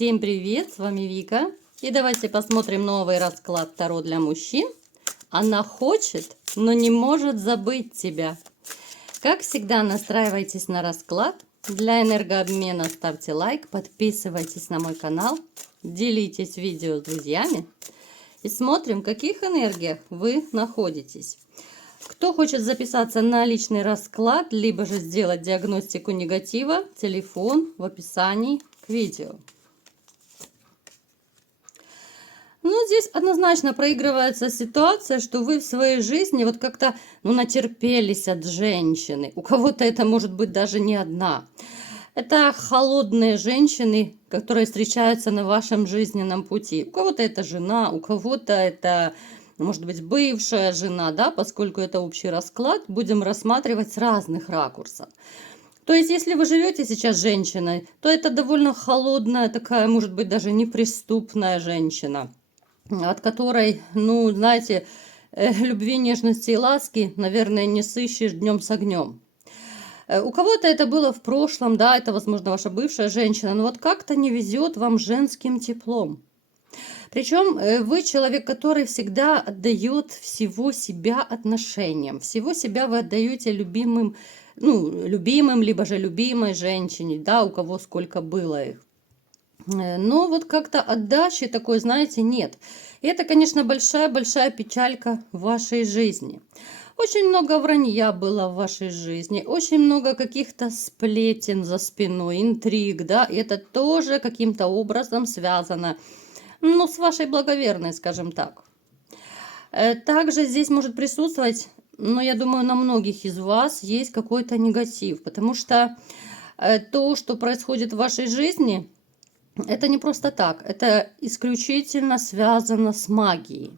Всем привет, с вами Вика. И давайте посмотрим новый расклад Таро для мужчин. Она хочет, но не может забыть тебя. Как всегда, настраивайтесь на расклад. Для энергообмена ставьте лайк, подписывайтесь на мой канал, делитесь видео с друзьями. И смотрим, в каких энергиях вы находитесь. Кто хочет записаться на личный расклад, либо же сделать диагностику негатива, телефон в описании к видео. Ну, здесь однозначно проигрывается ситуация, что вы в своей жизни вот как-то натерпелись от женщины. У кого-то это может быть даже не одна. Это холодные женщины, которые встречаются на вашем жизненном пути. У кого-то это жена, у кого-то это, может быть, бывшая жена, да, поскольку это общий расклад, будем рассматривать с разных ракурсов. То есть, если вы живете сейчас с женщиной, то это довольно холодная, такая, может быть, даже неприступная женщина, от которой, ну, знаете, любви, нежности и ласки, наверное, не сыщешь днем с огнем. У кого-то это было в прошлом, да, это, возможно, ваша бывшая женщина, но вот как-то не везет вам женским теплом. Причем вы человек, который всегда отдает всего себя отношениям, всего себя вы отдаете любимым, любимым, либо же любимой женщине, да, у кого сколько было их. Но вот как-то отдачи такой, знаете, нет. И это, конечно, большая-большая печалька в вашей жизни. Очень много вранья было в вашей жизни, очень много каких-то сплетен за спиной, интриг, да, и это тоже каким-то образом связано, ну, с вашей благоверной, скажем так. Также здесь может присутствовать, но я думаю, на многих из вас есть какой-то негатив, потому что то, что происходит в вашей жизни, это не просто так, это исключительно связано с магией.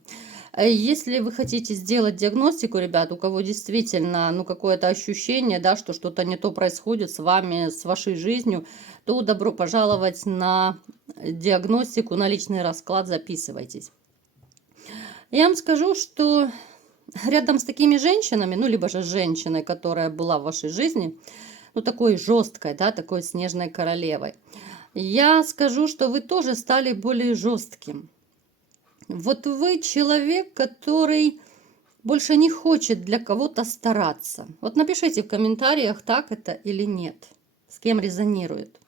Если вы хотите сделать диагностику, ребят, у кого действительно какое-то ощущение, да, что что-то не то происходит с вами, с вашей жизнью, то добро пожаловать на диагностику, на личный расклад, записывайтесь. Я вам скажу, что рядом с такими женщинами, либо же с женщиной, которая была в вашей жизни, такой жесткой, да, такой снежной королевой, я скажу, что вы тоже стали более жестким. Вот вы человек, который больше не хочет для кого-то стараться. Вот напишите в комментариях, так это или нет, с кем резонирует.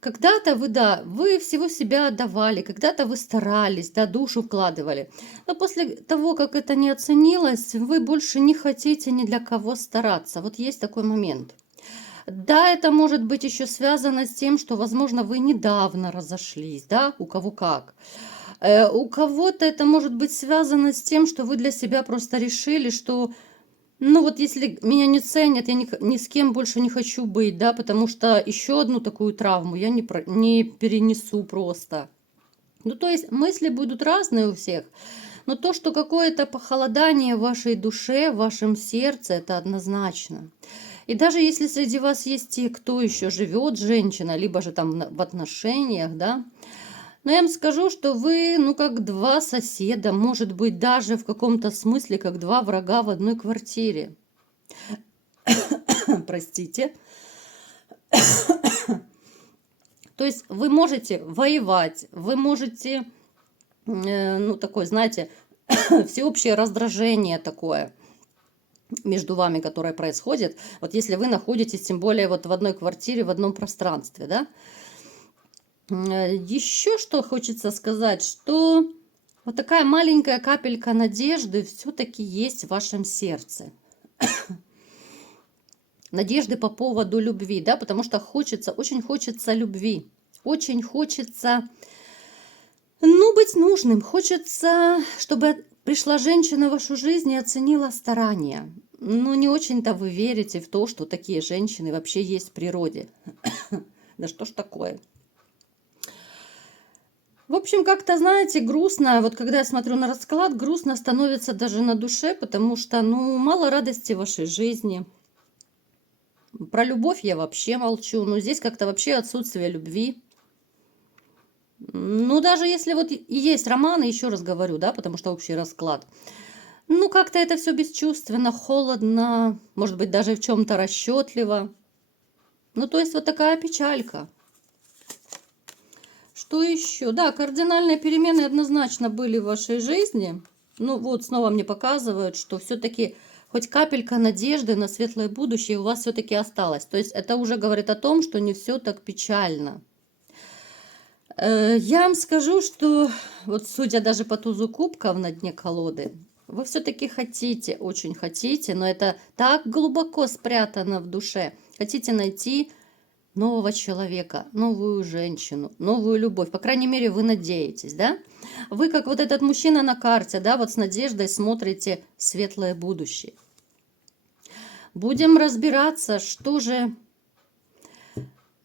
Когда-то вы, да, вы всего себя отдавали, когда-то вы старались, да, душу вкладывали. Но после того, как это не оценилось, вы больше не хотите ни для кого стараться. Вот есть такой момент. Да, это может быть еще связано с тем, что, возможно, вы недавно разошлись, да, у кого как. У кого-то это может быть связано с тем, что вы для себя просто решили, что, если меня не ценят, я ни с кем больше не хочу быть, да, потому что еще одну такую травму я не перенесу просто. То есть мысли будут разные у всех, но то, что какое-то похолодание в вашей душе, в вашем сердце, это однозначно. И даже если среди вас есть те, кто еще живет, женщина, либо же там в отношениях, да, но я вам скажу, что вы, как два соседа, может быть, даже в каком-то смысле, как два врага в одной квартире. Простите. То есть вы можете воевать, вы можете, такое, знаете, всеобщее раздражение такое между вами, которое происходит. Вот если вы находитесь, тем более, вот в одной квартире, в одном пространстве, да. Еще что хочется сказать, что вот такая маленькая капелька надежды все-таки есть в вашем сердце. Надежды по поводу любви, да, потому что очень хочется любви, очень хочется, быть нужным, хочется, чтобы пришла женщина в вашу жизнь и оценила старания. Но не очень-то вы верите в то, что такие женщины вообще есть в природе. Да что ж такое? В общем, как-то, знаете, грустно, вот когда я смотрю на расклад, грустно становится даже на душе, потому что, мало радости в вашей жизни. Про любовь я вообще молчу, но здесь как-то вообще отсутствие любви. Даже если вот и есть романы, еще раз говорю, да, потому что общий расклад, как-то это все бесчувственно, холодно, может быть, даже в чем-то расчетливо. То есть вот такая печалька. что еще? Да, кардинальные перемены однозначно были в вашей жизни. Ну вот снова мне показывают, что все-таки хоть капелька надежды на светлое будущее у вас все-таки осталось. То есть это уже говорит о том, что не все так печально. Я вам скажу, что вот судя даже по тузу кубков на дне колоды, вы все-таки хотите, очень хотите, но это так глубоко спрятано в душе. Хотите найти нового человека, новую женщину, новую любовь. По крайней мере, вы надеетесь, да? Вы как вот этот мужчина на карте, да, вот с надеждой смотрите светлое будущее. Будем разбираться, что же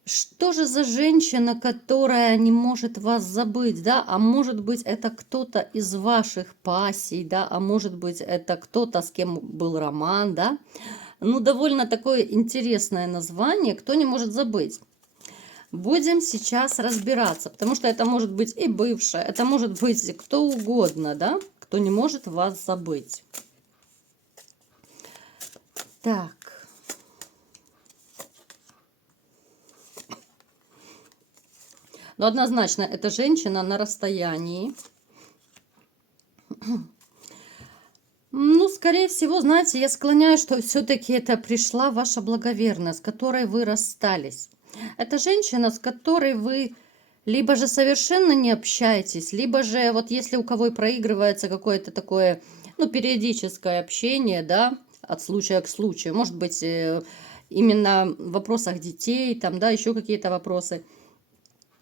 за женщина, которая не может вас забыть, да? А может быть, это кто-то из ваших пассий, да? А может быть, это кто-то, с кем был роман, да? Ну, довольно такое интересное название, кто не может забыть. Будем сейчас разбираться, потому что это может быть и бывшая, это может быть кто угодно, да? Кто не может вас забыть. Так. Но однозначно, это женщина на расстоянии. Ну, скорее всего, знаете, я склоняюсь, что все-таки это пришла ваша благоверность, с которой вы расстались. Это женщина, с которой вы либо же совершенно не общаетесь, либо же вот если у кого и проигрывается какое-то такое, ну, периодическое общение, да, от случая к случаю, может быть, именно в вопросах детей, там, да, еще какие-то вопросы,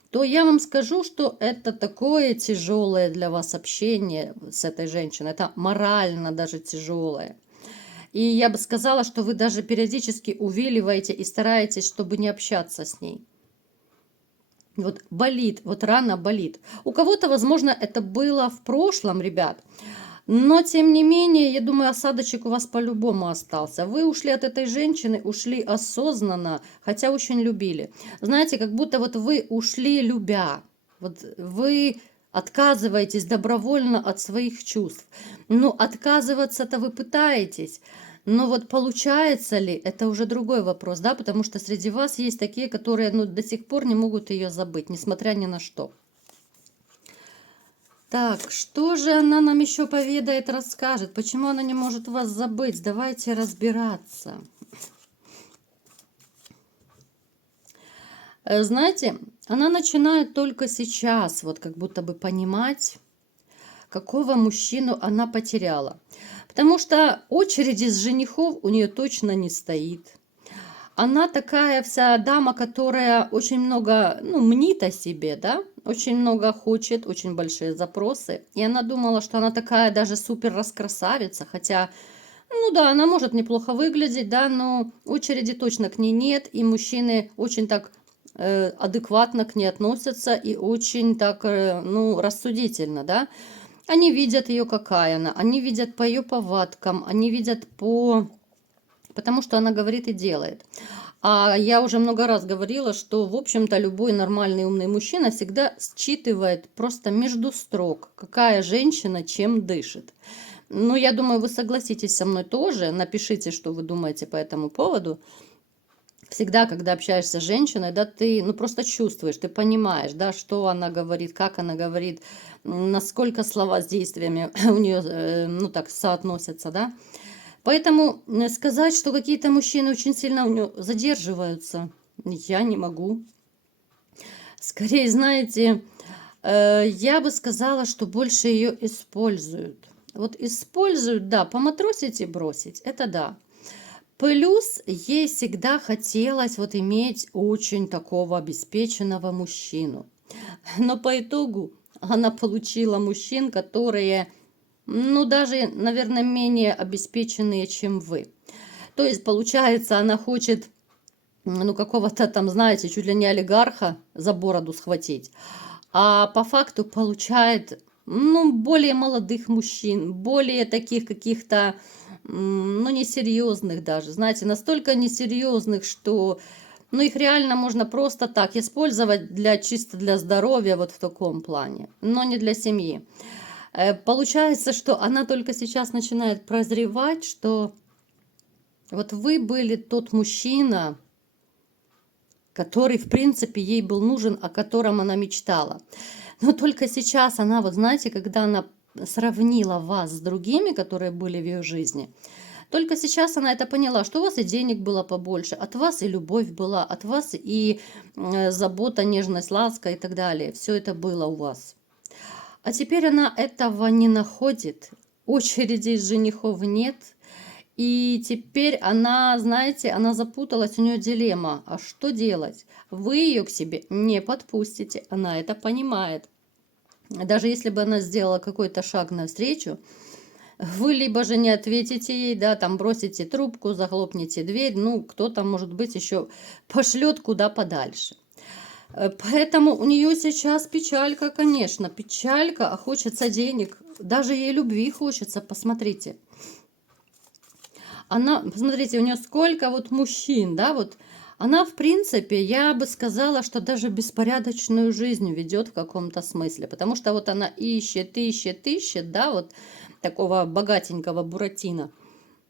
то я вам скажу, что это такое тяжелое для вас общение с этой женщиной. Это морально даже тяжелое. И я бы сказала, что вы даже периодически увиливаете и стараетесь, чтобы не общаться с ней. Вот болит, вот рана болит. У кого-то, возможно, это было в прошлом, ребят. Но, тем не менее, я думаю, осадочек у вас по-любому остался. Вы ушли от этой женщины, ушли осознанно, хотя очень любили. Знаете, как будто вот вы ушли любя. Вот вы отказываетесь добровольно от своих чувств. Ну, отказываться-то вы пытаетесь. Но вот получается ли, это уже другой вопрос, да, потому что среди вас есть такие, которые, ну, до сих пор не могут ее забыть, несмотря ни на что. Так, что же она нам еще поведает, расскажет? Почему она не может вас забыть? Давайте разбираться. Знаете, она начинает только сейчас, вот как будто бы понимать, какого мужчину она потеряла. Потому что очереди с женихов у нее точно не стоит. Она такая вся дама, которая очень много, ну, мнит о себе, да, очень много хочет, очень большие запросы. И она думала, что она такая даже супер раскрасавица, хотя, ну да, она может неплохо выглядеть, да, но очереди точно к ней нет, и мужчины очень так адекватно к ней относятся и очень так, ну, рассудительно, да. Они видят ее, какая она, они видят по ее повадкам, они видят потому что она говорит и делает. А я уже много раз говорила, что, в общем-то, любой нормальный умный мужчина всегда считывает просто между строк, какая женщина чем дышит. Ну, я думаю, вы согласитесь со мной тоже. Напишите, что вы думаете по этому поводу. Всегда, когда общаешься с женщиной, да, ты, ну, просто чувствуешь, ты понимаешь, да, что она говорит, как она говорит, насколько слова с действиями у нее, ну, так, соотносятся, да. Поэтому сказать, что какие-то мужчины очень сильно у него задерживаются, я не могу. Скорее, знаете, я бы сказала, что больше ее используют. Вот используют, да, поматросить и бросить, это да. Плюс ей всегда хотелось вот иметь очень такого обеспеченного мужчину. Но по итогу она получила мужчин, которые, ну, даже, наверное, менее обеспеченные, чем вы. То есть, получается, она хочет, ну, какого-то там, знаете, чуть ли не олигарха за бороду схватить. А по факту получает, ну, более молодых мужчин, более таких каких-то, ну, несерьезных даже. Знаете, настолько несерьезных, что, ну, их реально можно просто так использовать чисто для здоровья, вот в таком плане, но не для семьи. Получается, что она только сейчас начинает прозревать, что вот вы были тот мужчина, который, в принципе, ей был нужен, о котором она мечтала. Но только сейчас она, вот знаете, когда она сравнила вас с другими, которые были в ее жизни, только сейчас она это поняла, что у вас и денег было побольше, от вас и любовь была, от вас и забота, нежность, ласка и так далее. Все это было у вас. А теперь она этого не находит, очередей женихов нет. И теперь она, знаете, она запуталась, у нее дилемма. А что делать? Вы ее к себе не подпустите, она это понимает. Даже если бы она сделала какой-то шаг навстречу, вы либо же не ответите ей, да, там бросите трубку, захлопните дверь, ну, кто-то, может быть, еще пошлет куда подальше. Поэтому у нее сейчас печалька, конечно, печалька, а хочется денег, даже ей любви хочется, посмотрите. Она, посмотрите, у нее сколько вот мужчин, да, вот она, в принципе, я бы сказала, что даже беспорядочную жизнь ведет в каком-то смысле, потому что вот она ищет, ищет, ищет, да, вот такого богатенького буратино,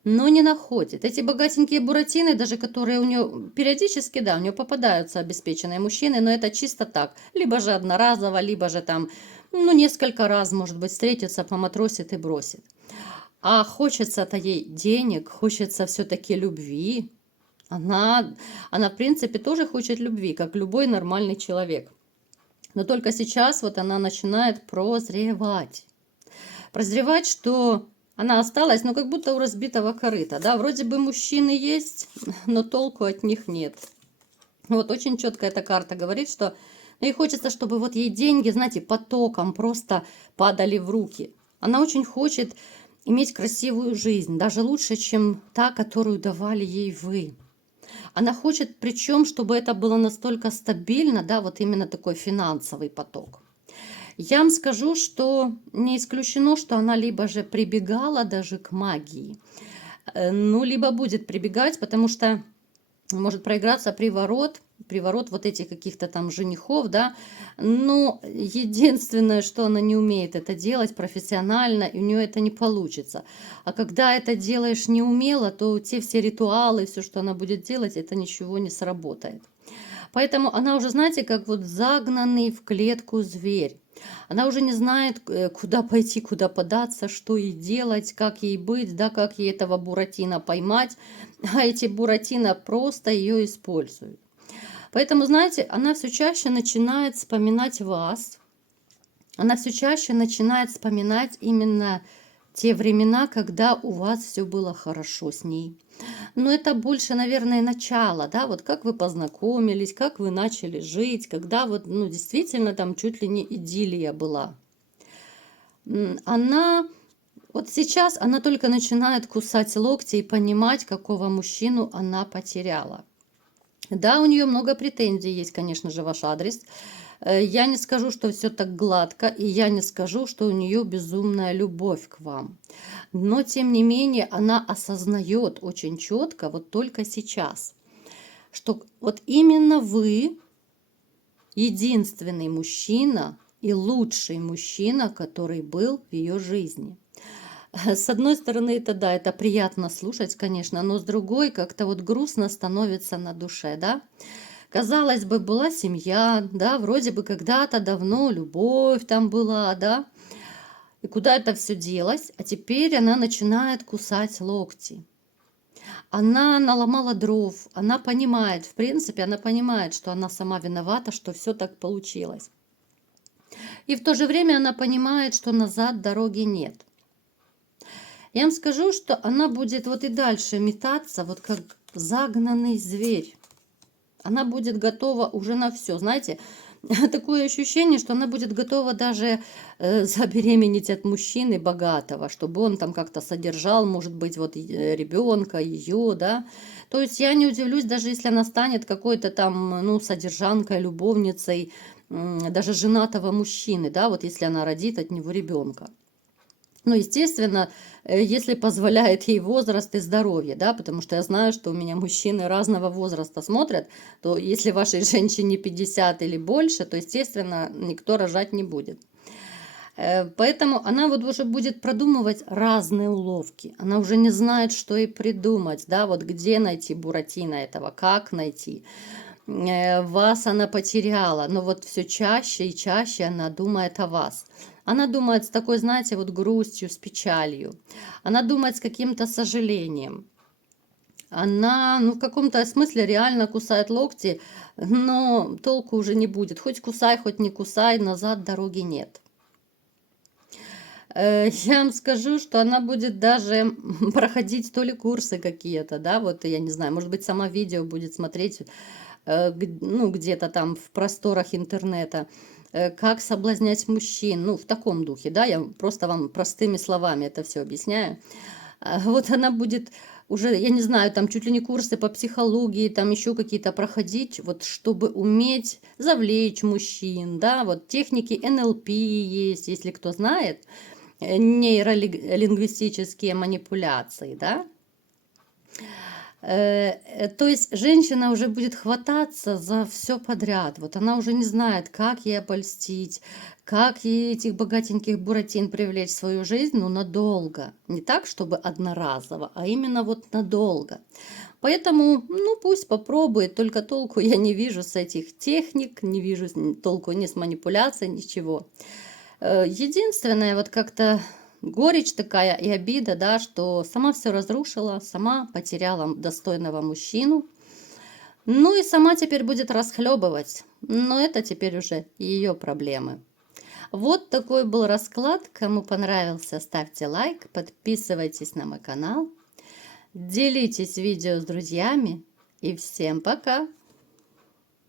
но не находит. Эти богатенькие буратины, даже которые у нее периодически, да, у нее попадаются обеспеченные мужчины, но это чисто так, либо же одноразово, либо же там, ну, несколько раз, может быть, встретится, поматросит и бросит. А хочется-то ей денег, хочется все-таки любви. Она, в принципе, тоже хочет любви, как любой нормальный человек. Но только сейчас вот она начинает прозревать. Прозревать, что она осталась, ну, как будто у разбитого корыта, да. Вроде бы мужчины есть, но толку от них нет. Вот очень четко эта карта говорит, что ей хочется, чтобы вот ей деньги, знаете, потоком просто падали в руки. Она очень хочет иметь красивую жизнь, даже лучше, чем та, которую давали ей вы. Она хочет, причем, чтобы это было настолько стабильно, да, вот именно такой финансовый поток. Я вам скажу, что не исключено, что она либо же прибегала даже к магии, ну, либо будет прибегать, потому что может проиграться приворот вот этих каких-то там женихов, да, но единственное, что она не умеет это делать профессионально, и у нее это не получится. А когда это делаешь неумело, то те все ритуалы, все, что она будет делать, это ничего не сработает. Поэтому она уже, знаете, как вот загнанный в клетку зверь. Она уже не знает, куда пойти, куда податься, что ей делать, как ей быть, да, как ей этого буратино поймать. А эти буратино просто ее используют. Поэтому, знаете, она все чаще начинает вспоминать вас. Она все чаще начинает вспоминать именно те времена, когда у вас все было хорошо с ней. Но это больше, наверное, начало, да, вот как вы познакомились, как вы начали жить, когда вот, ну, действительно там чуть ли не идиллия была. Она, вот сейчас она только начинает кусать локти и понимать, какого мужчину она потеряла. Да, у нее много претензий есть, конечно же, в ваш адрес. Я не скажу, что все так гладко, и я не скажу, что у нее безумная любовь к вам. Но, тем не менее, она осознает очень четко, вот только сейчас, что вот именно вы единственный мужчина и лучший мужчина, который был в ее жизни. С одной стороны, это да, это приятно слушать, конечно, но с другой как-то вот грустно становится на душе, да. Казалось бы, была семья, да, вроде бы когда-то давно любовь там была, да, и куда это все делось, а теперь она начинает кусать локти. Она наломала дров, она понимает, в принципе, она понимает, что она сама виновата, что все так получилось. И в то же время она понимает, что назад дороги нет. Я вам скажу, что она будет вот и дальше метаться, вот как загнанный зверь. Она будет готова уже на все. Знаете, такое ощущение, что она будет готова даже забеременеть от мужчины богатого, чтобы он там как-то содержал, может быть, вот ребенка, ее, да. То есть я не удивлюсь, даже если она станет какой-то там, ну, содержанкой, любовницей, даже женатого мужчины, да, вот если она родит от него ребенка. Ну, естественно, если позволяет ей возраст и здоровье, да, потому что я знаю, что у меня мужчины разного возраста смотрят, то если вашей женщине 50 или больше, то, естественно, никто рожать не будет. Поэтому она вот уже будет продумывать разные уловки. Она уже не знает, что ей придумать, да, вот где найти Буратино этого, как найти. вас она потеряла, но вот все чаще и чаще она думает о вас. Она думает с такой, знаете, вот грустью, с печалью. Она думает с каким-то сожалением. Она, ну, в каком-то смысле реально кусает локти, но толку уже не будет. Хоть кусай, хоть не кусай, назад дороги нет. Я вам скажу, что она будет даже проходить то ли курсы какие-то, да, вот я не знаю, может быть, сама видео будет смотреть, ну, где-то там в просторах интернета, как соблазнять мужчин, ну, в таком духе, да, я просто вам простыми словами это все объясняю. Вот она будет уже, я не знаю, там чуть ли не курсы по психологии, там еще какие-то проходить, вот чтобы уметь завлечь мужчин, да, вот техники НЛП есть, если кто знает, нейролингвистические манипуляции, да. То есть женщина уже будет хвататься за все подряд. Вот она уже не знает, как ей обольстить, как ей этих богатеньких буратин привлечь в свою жизнь, но надолго. Не так, чтобы одноразово, а именно вот надолго. Поэтому, ну, пусть попробует, только толку я не вижу с этих техник, не вижу толку ни с манипуляцией, ничего. Единственное, вот как-то горечь такая и обида, да, что сама все разрушила, сама потеряла достойного мужчину, ну и сама теперь будет расхлебывать, но это теперь уже ее проблемы. Вот такой был расклад. Кому понравился, ставьте лайк, подписывайтесь на мой канал, делитесь видео с друзьями и всем пока!